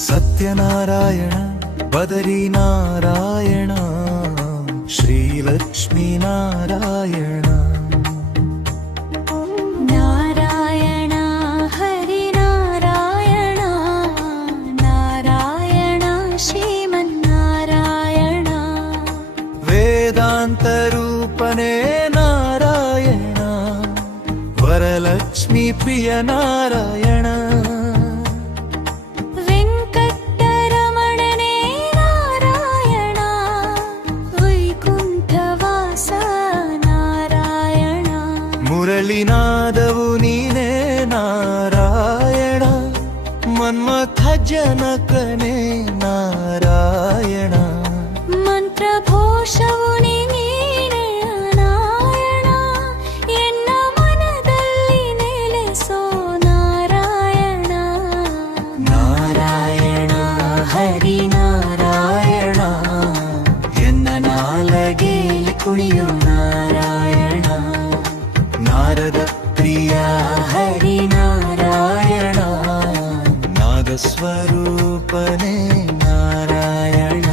ಸತ್ಯನಾರಾಯಣ ಬದರಿ ನಾರಾಯಣ ಶ್ರೀಲಕ್ಷ್ಮೀ ನಾರಾಯಣ ನಾರಾಯಣ ಹರಿ ನಾರಾಯಣ ನಾರಾಯಣ ಶ್ರೀಮನ್ನಾರಾಯಣ ವೇದಾಂತ ರೂಪನೇ ನಾರಾಯಣ ವರಲಕ್ಷ್ಮೀ ಪ್ರಿಯ ನಾರಾಯಣ ಮುರಳಿನಾದವು ನೀನೇ ನಾರಾಯಣ ಮನ್ಮಥ ಜನಕನೇ ನಾರಾಯಣ ಮಂತ್ರಘೋಷವು ನೀನೇ ನಾರಾಯಣ ಎನ್ನ ಮನದಲ್ಲಿ ನೆಲೆಸೋ ನಾರಾಯಣ ನಾರಾಯಣ ಹರಿ ನಾರಾಯಣ ಎನ್ನ ನಾಲಗೆ ಕುಣಿಯು ನಾರಾಯಣ ನಾರದ ಪ್ರಿಯ ಹರಿ ನಾರಾಯಣ ನಾಗಸ್ವರೂಪನೇ ನಾರಾಯಣ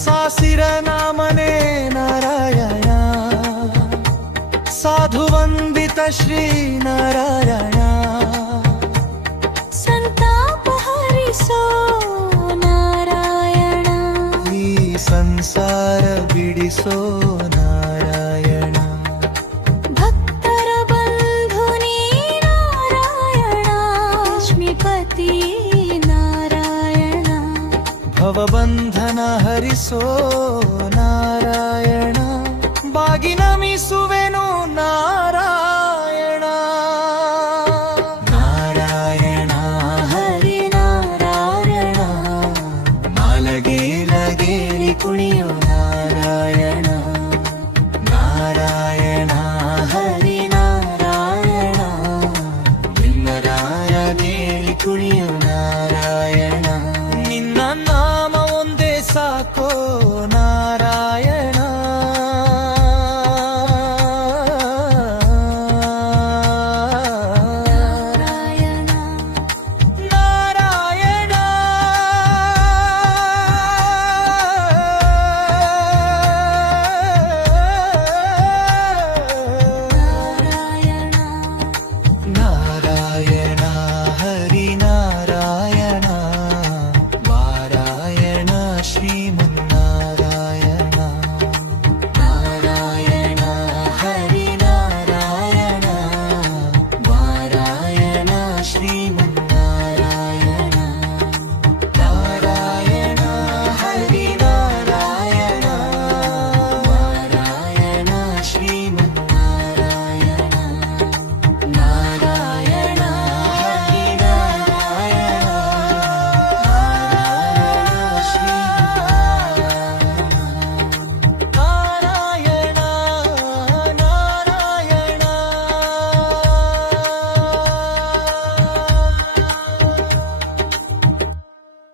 ಸಾಸಿರ ನಾಮನೇ ನಾರಾಯಣ ಸಾಧುವಂದಿತ ಶ್ರೀ ನಾರಾಯಣ ಸಂತಾಪ ಹರಿಸೋ ನಾರಾಯಣ ಈ ಸಂಸಾರ ಬಿಡಿಸೋ ನಾರಾಯಣ ಭವಬಂಧನ ಹರಿಸೋ ನಾರಾಯಣ ಬಾಗಿ ನಮಿಸುವ